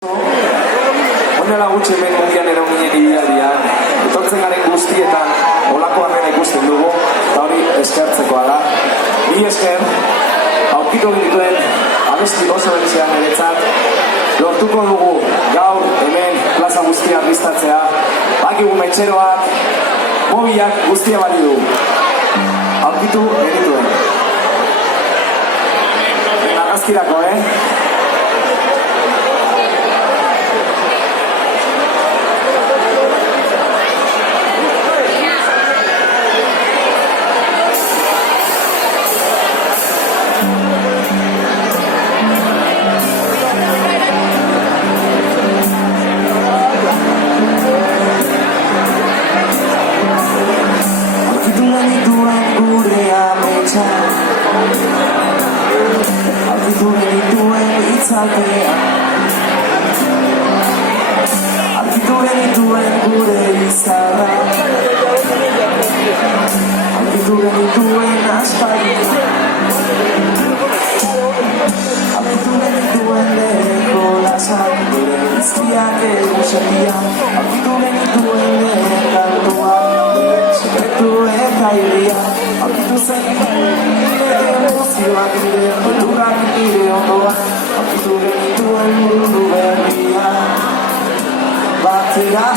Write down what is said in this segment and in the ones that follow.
Honela gutxi hemen mundian erauninen ibilaldian, etortzen garen guztietan olako harrena ikusten dugu, eta hori eskertzekoa da. Ni esker, aurkitu genituen abesti oso berezian niretzat, lortuko dugu gaur hemen plaza guztia argistatzea, bakigu metxeroak, mobilak guztia bali du. Aurkitu genituen. Argazkirako, Arkitu genituen gure izarra, arkitu genituen aspaldi, arkitu genituen leheko lasak, gure izkiak egusetia, arkitu genituen lehen kantuak, gure sekretu eta iria, arkitu zenituen nire emozioak, nire oiturak, nire ondoak, arkitu genituen mundu berria. Batera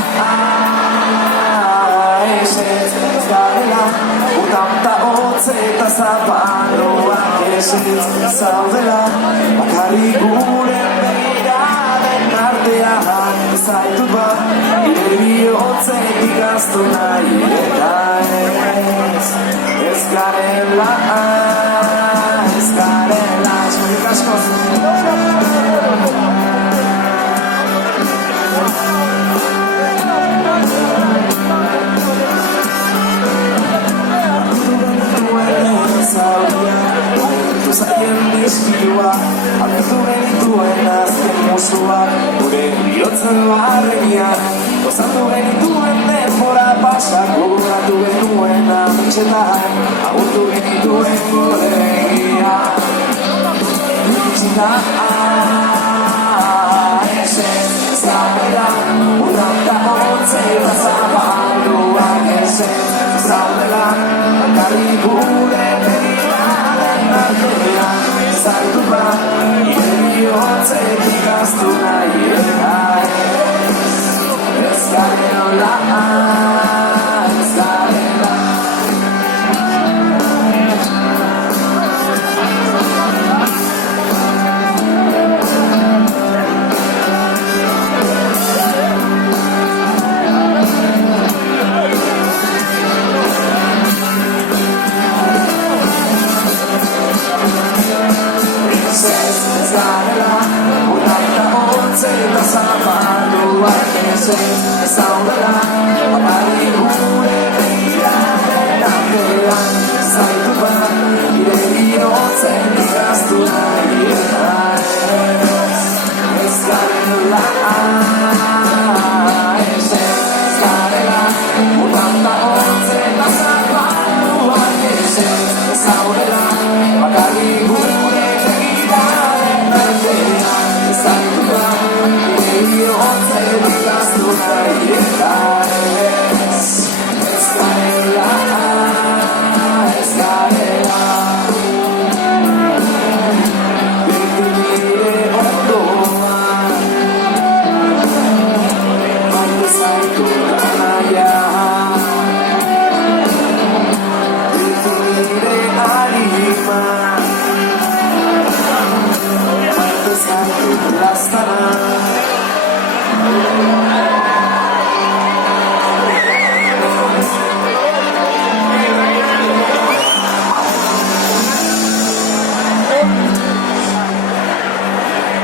esetz garela, utanta hotze eta zapanoak esetz zaudela, bakarrik gure begiraden artean zaitut bat, nire bihotzetik aztu nahi eta ez garela, eskerrik asko. Zaien dizkidua, arkitu genituen azken musua, gure bihotzen barrenian, gozatu genituen denbora pasak, gogoratu genuen ametxetan, agurtu genituen gure egia. Bitxita esetz zaudela, urranta hotze eta zabalduak esetz zaudela, bakarrik gure begiraden artean zaitu bat, nire bihotzetik aztu nahi eta ez garela, ez garela. Eta zabalduak esetz zaudela, bakarrik gure begiraden artean zaitu bat, nire bihotzetik aztu nahi eta ez garela, esetz garela, utanta hotze eta zabalduak esetz zaudela, bakarrik gure begiraden artean zaitu bat, bihotzetik aztu nahi eta ez garela, ez garela. Beti nire ondoan, maite zaitu nahian, beti nire hariman, maite zaitu plaztaran.